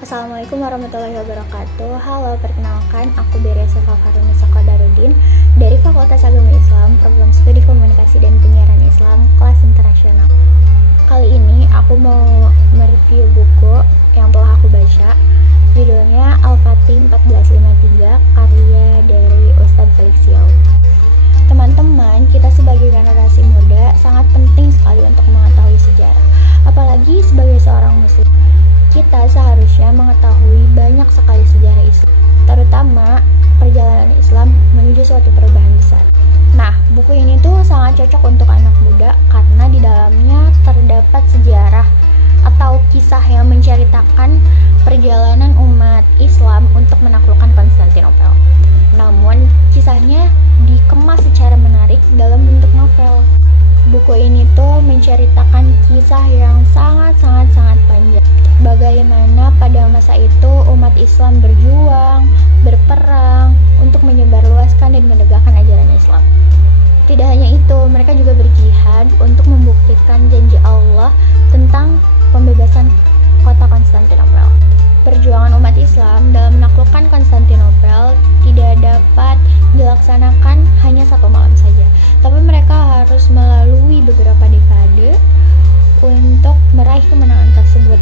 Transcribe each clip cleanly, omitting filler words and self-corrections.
Assalamualaikum warahmatullahi wabarakatuh. Halo, perkenalkan aku Beria Faruni Sokodarudin dari Fakultas Agama Islam, Program Studi Komunikasi dan Penyiaran Islam, kelas internasional. Kali ini aku mau mereview buku yang telah aku baca. Judulnya Al-Fatih 1453, karya dari Ustadz Felix Yau. Teman-teman, kita sebagai generasi muda sangat penting sekali untuk mengetahui sejarah, apalagi sebagai seorang muslim. Kita seharusnya mengetahui banyak sekali sejarah Islam, terutama perjalanan Islam menuju suatu perubahan besar. Nah, buku ini tuh sangat cocok untuk anak muda karena di dalamnya terdapat sejarah atau kisah yang menceritakan perjalanan umat Islam untuk menaklukkan Konstantinopel. Namun, kisahnya dikemas secara menarik dalam bentuk novel. Buku ini tuh menceritakan kisah yang sangat panjang. Bagaimana pada masa itu umat Islam berjuang, berperang untuk menyebarluaskan dan menegakkan ajaran Islam. Tidak hanya itu, mereka juga berjihad untuk membuktikan janji Allah tentang pembebasan kota Konstantinopel. Perjuangan umat Islam dalam menaklukkan Konstantinopel tidak dapat dilaksanakan hanya satu malam saja, tapi mereka harus melalui beberapa dekade untuk meraih kemenangan tersebut.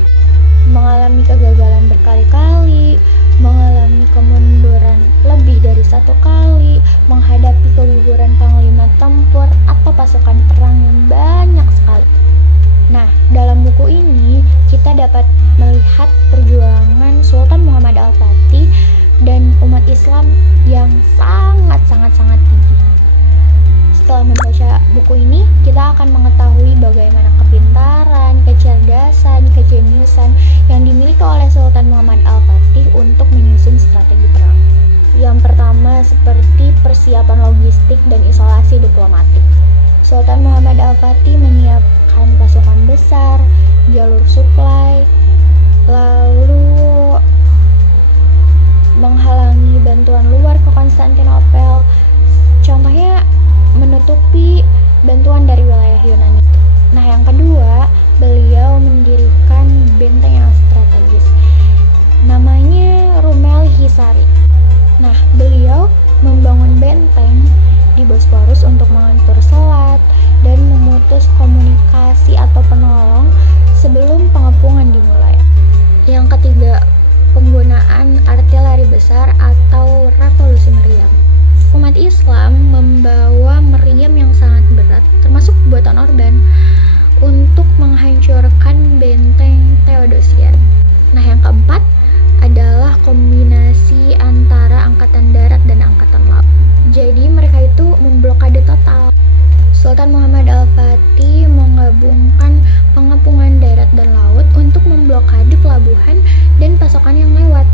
Mengalami kegagalan berkali-kali, mengalami kemunduran lebih dari satu kali, menghadapi keguguran panglima tempur atau pasukan perang yang banyak sekali. Nah, dalam buku ini kita dapat melihat perjuangan Sultan Muhammad Al-Fatih dan umat Islam yang sangat tinggi. Setelah membaca buku ini, kita akan mengetahui bagaimana kepintaran, kecerdasan, kejeniusan yang dimiliki oleh Sultan Muhammad Al-Fatih untuk menyusun strategi perang. Yang pertama, seperti persiapan logistik dan isolasi diplomatik. Sultan Muhammad Al-Fatih menyiapkan pasukan besar, jalur suplai, lalu menghalangi bantuan luar ke Konstantinopel. Contohnya menutupi bantuan dari wilayah Yunani. Nah, yang kedua, beliau mendirikan benteng yang strategis. Namanya Rumeli Hisari. Nah, beliau membangun benteng di Bosporus untuk mengatur selat dan memutus komunikasi atau penolong sebelum pengepungan dimulai. Yang ketiga, penggunaan artileri besar atau revolusi meriam. Umat Islam membawa meriam yang sangat berat, termasuk buatan Orban, untuk menghancurkan benteng Theodosian. Nah, yang keempat adalah kombinasi antara angkatan darat dan angkatan laut. Jadi mereka itu memblokade total. Sultan Muhammad Al-Fatih menggabungkan pengepungan darat dan laut untuk memblokade pelabuhan dan pasokan yang lewat.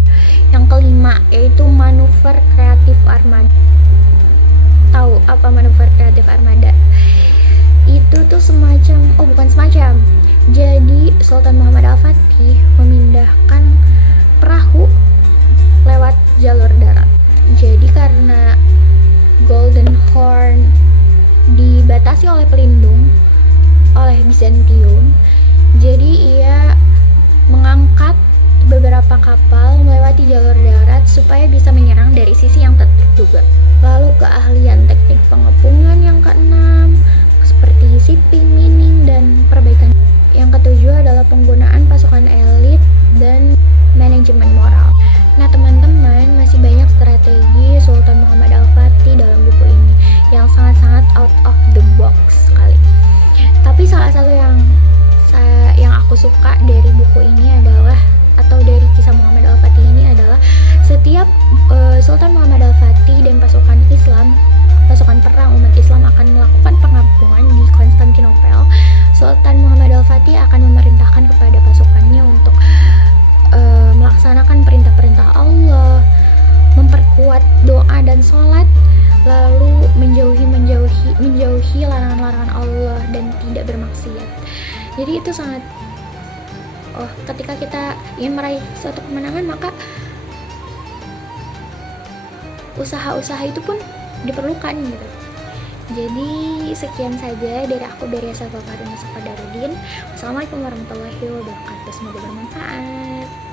Yang kelima yaitu manuver kreatif armada. Tahu apa manuver kreatif armada? Itu tuh bukan semacam. Jadi Sultan Muhammad Al-Fatih memindahkan perahu lewat jalur darat. Jadi karena Golden Horn dibatasi oleh pelindung oleh Bizantium, jadi ia mengangkat beberapa kapal melewati jalur darat supaya bisa menyerang dari sisi yang terduga. Lalu keahlian teknik pengepungan yang keenam seperti shipping, mining, dan perbaikan. Yang ketujuh adalah penggunaan pasukan elit dan manajemen moral. Nah, teman-teman, masih banyak strategi Sultan Muhammad Al-Fatih dalam buku ini yang sangat out of the box sekali. Tapi salah satu yang aku suka dari buku ini adalah, atau dari kisah Muhammad Al-Fatih ini adalah, setiap Sultan Muhammad Al-Fatih dan pasukan perang umat Islam akan melakukan pengepungan di Konstantinopel, Sultan Muhammad Al-Fatih akan memerintahkan kepada pasukannya untuk melaksanakan perintah-perintah Allah, memperkuat doa dan sholat, lalu menjauhi larangan-larangan Allah dan tidak bermaksiat. Jadi itu sangat ketika kita ingin meraih suatu kemenangan, maka usaha-usaha itu pun diperlukan gitu. Jadi sekian saja dari aku, Beria Faruni Sokodarudin. Wassalamualaikum warahmatullahi wabarakatuh. Semoga bermanfaat.